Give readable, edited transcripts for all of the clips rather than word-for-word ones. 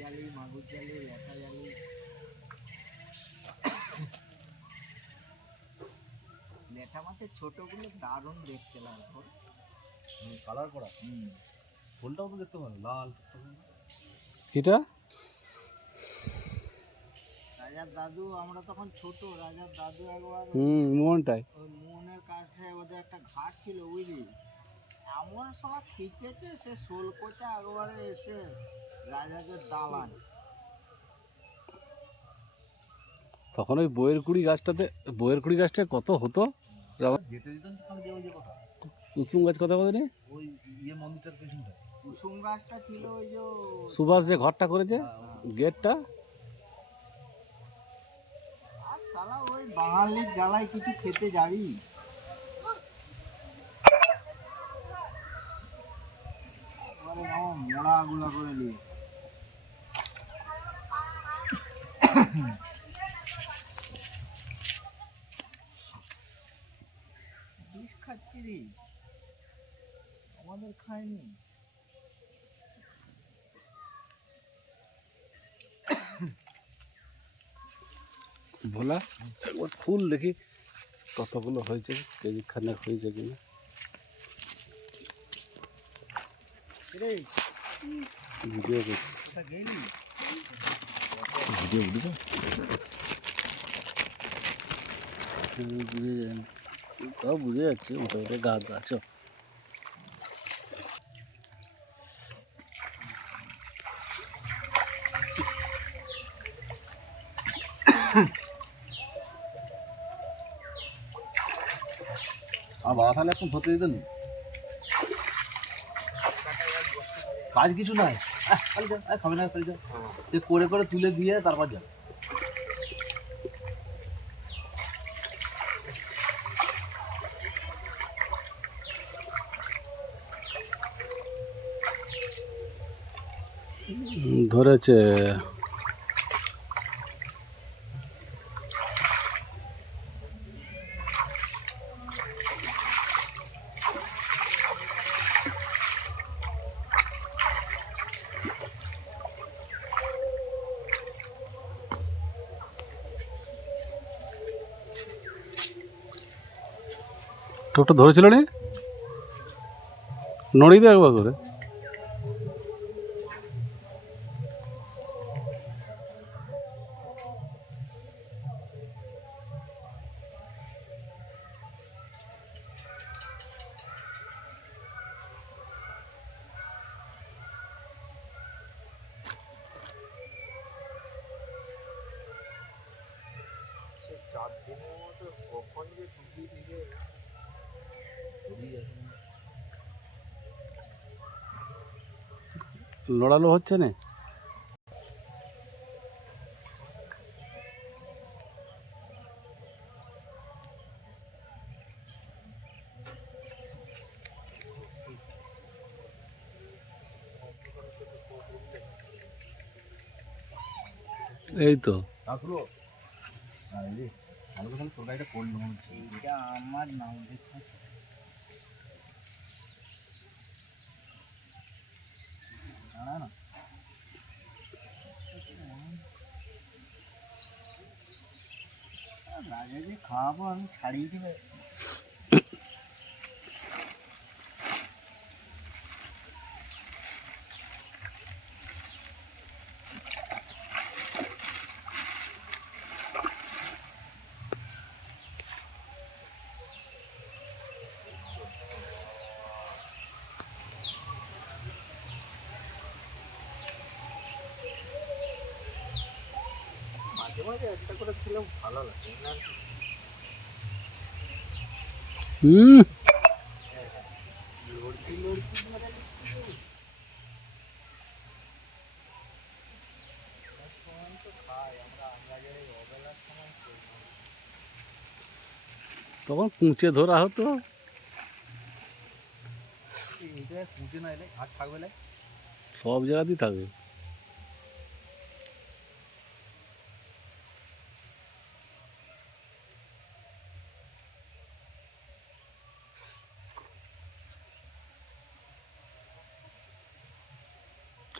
জালি, মাগুর জালি, ল্যাটা জালি। ল্যাটা মাছের ছোটগুলো দারুণ দেখতে লাগে, কালার করা। ফুলটাও তো দেখতে ভালো, লাল। এটা রাজার দাদু, আমরা তখন ছোট, রাজার দাদু একবার মোহনটাই ওই মোহনের কাছে ওদের একটা ঘাট ছিল বুঝলি, এমন সময় খিচেছে সে শোল কোচা একবারে এসে রাজাদের দালান। তখন ওই বইয়ের কুড়ি গাছটা কত হতো। যেতে দিতেন যে কথা, কুসুম গাছ কথা বলে ওই মন্দিরটার পেছনটা কুসুম গাছটা ছিল ওই যে সুভাষ যে ঘরটা করেছে গেটটা। আর শালা ওই বাঙালির জ্বালায় কিছু খেতে যাবি, মোড়া গুলা করে নিয়ে বিষ খাচ্ছি রে, আমাদের খায়নি। ভোলা একবার ফুল দেখি কতগুলো হয়েছে, কেজি খানেক হয়েছে কিনা। ভিডিও করছি, ভিডিও বুঝবে বুঝে যায় না, তাও বুঝে যাচ্ছে মোটামুটি গাছ আছে। আর বাবা তাহলে এখন ধরতে দিতেন, কাজ কিছু নাই, খাবে না করে করে তুলে দিয়ে তারপর যা। ধরেছে টোটো ধরেছিল নি, নড়ি দিয়ে একবার করে। লড়ালো হচ্ছে না, এই তো আমার নাম দেখতে রাজা যে খাওয়াবো আমি ছাড়িয়ে দিবে। মাঝে মাঝে একটা করে খেলেও ভালো লাগে না। লড়কি লড়কি ধরে সময় তো খাই আমরা, অবেলার সময় তখন কুঁচে ধরা হতো। এইটা কুঁচে না এলে ঘাট থাকবে না, সব জায়গাতেই থাকবে।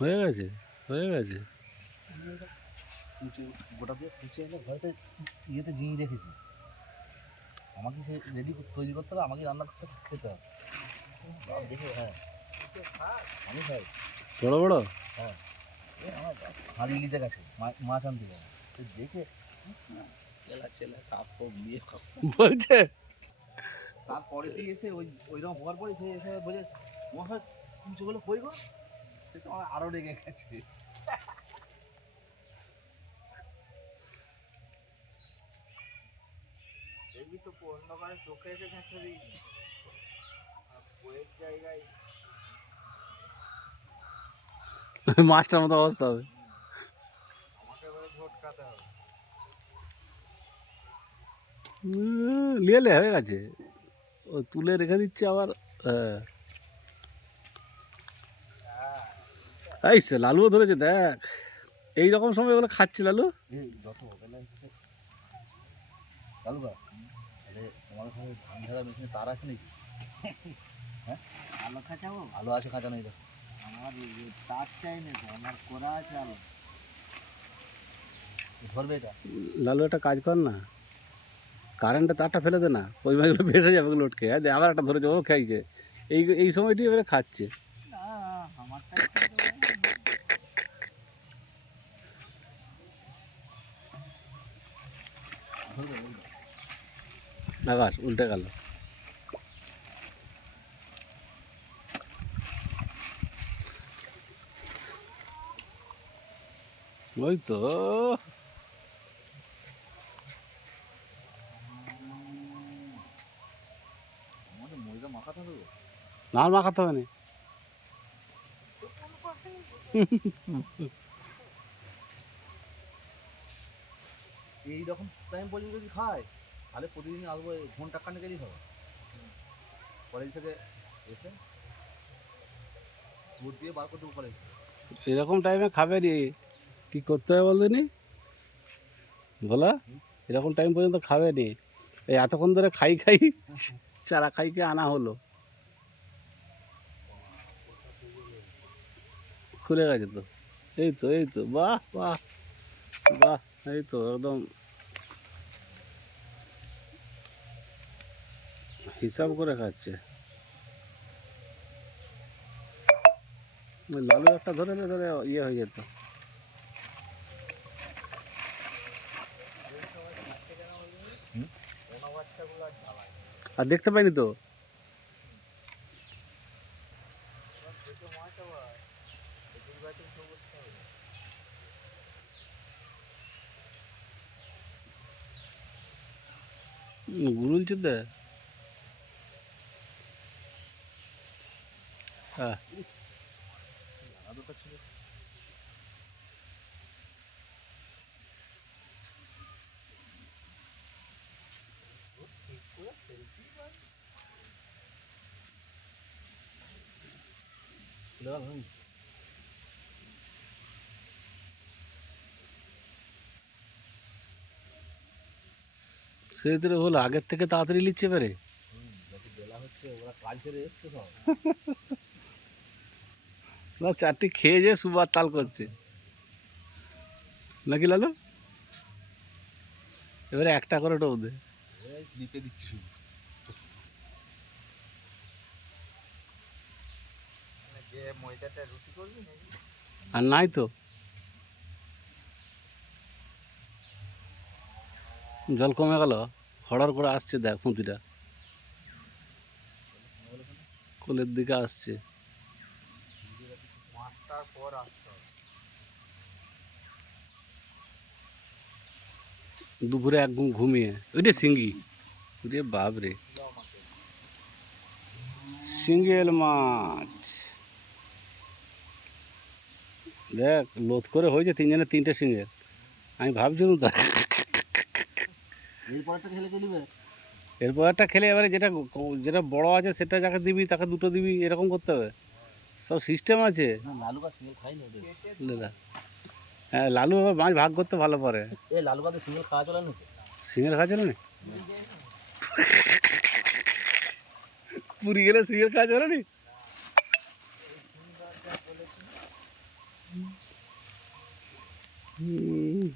হয়ে গেছে, হয়ে গেছে। কুচে গোটা দিয়ে কুচে এনে ঘরেতে ইয়েতে জিনিস রেখেছি। আমাকে সে রেডি তৈরি করতে হবে, আমাকে রান্না করতে খেতে হবে। বাপ দেখে হ্যাঁ আমি খাই বড় বড় হ্যাঁ। আমার হাঁড়ি নিতে গেছে মাছ আনতে গেছে, দেখে চেলা চেলা সাপ সব নিয়ে বলছে তারপরে এসে ওইরকম হওয়ার পরে সে এসে বলে মহারাজ কিছু বলে কই গো, সে তো আমার আরো রেগে গেছে। দেখবি তো অন্ধকারে চোখে এসে ঘেঁষে দিই, বইয়ের জায়গায় মাছটার মতো অবস্থা হবে। আমাকে এবারে ঝটকাতে হবে। লিয়েলে হয়ে গেছে, ও তুলে রেখে দিচ্ছে আবার। এই সে লালুও ধরেছে দেখ, এই রকম সময় ওগুলো খাচ্ছে লালু। এই যত বেলা এসেছে কালুকা, তাহলে তোমাদের সঙ্গে ধান ঝাড়া মেশিনে তার আছে নাকি? আলো খাঁচাবো? আলো আছে খাঁচা নেই দেখো। আমার তার চাই না তো, আমার করা আছে আলো। ধরবে এটা লালু একটা কাজ কর না, কারেন্টে তারটা ফেলে দে না, ওই মাছগুলো ভেসে যাবে লটকে। হ্যাঁ আবার একটা ধরেছে, ও খাইছে এই এই সময়টি এবারে খাচ্ছে। না আমারটা ধরবে ওই আকাশ উল্টে গেল। ওই তো আমাদের ময়দা মাখাতে হবে গো। নাল মাখাতে হবে না। এইরকম টাইম পর্যন্ত যদি খায় তাহলে প্রতিদিন আসবো, ঘন্টা খানেক গেলেই হবে। কলেজ থেকে এসে ভোট দিয়ে বার করে দেবো কলেজ। এরকম টাইমে খাবে নি, কি করতে হবে বলতে বলা, এরকম টাইম পর্যন্ত খাবে নি। এই এতক্ষণ ধরে খাই খাই চারা খাইকে আনা হলো, খুলে গেছে তো। এই তো এই তো, বাহ বাহ বাহ, এই তো একদম হিসাব করে খাচ্ছে। ওই লালু একটা ধরে ধরে ইয়ে হয়ে যেত। বাচ্চাগুলো আর জ্বালায় আর দেখতে পাইনি তো। ছোটো মাছ আবার দুই বাটির তো করতে হবে। গুরুলছে তো। হ্যাঁ জানা দরকার ছিল। ঠিক করে ফেলতেই পারি। খুলে গেল নাকি? সেই ভিতরে হলো, আগের থেকে তাড়াতাড়ি নিচ্ছে এবারে। যত বেলা হচ্ছে ওরা কাজ সেরে এসছে সব। না চারটি খেয়ে যে সুবার তাল করছে নাকি লালু, এবারে একটা করে টোপ দে। এই লিপে দিচ্ছি শুধু। মানে যে ময়দাটা রুটি করবি নাকি? আর নাই তো, জল কমে গেল, হড়ার করে আসছে দেখ খুঁতিটা, কোলের দিকে আসছে। মাছটার পর আসতে হবে। দুপুরে এক ঘুম ঘুমিয়ে, ওইটা সিঙ্গি, ওরে বাপ রে, ছিল আমাকে সিঙ্গেল মাছ দেখ, লোদ করে হয়েছে তিনজনের তিনটে সিঙ্গেল। আমি ভাবছিলাম তো এই পরেরটা খেলে কে নিবে? এরপর একটা খেলে এবারে যেটা যেটা বড় আছে সেটা যাকে দিবি তাকে দুটো দিবি, এরকম করতে হবে, সব সিস্টেম আছে। না লালুকা সিঙ্গেল খাইনি ওদের। দাদা হ্যাঁ, লালু আবার মাছ ভাগ করতে ভালো পারে। এই লালুকাতে সিঙ্গেল খাওয়া চলে না তো? সিঙ্গেল খাওয়া চলে না, পুরী গেলে সিঙ্গেল খাওয়া চলে নি। হুম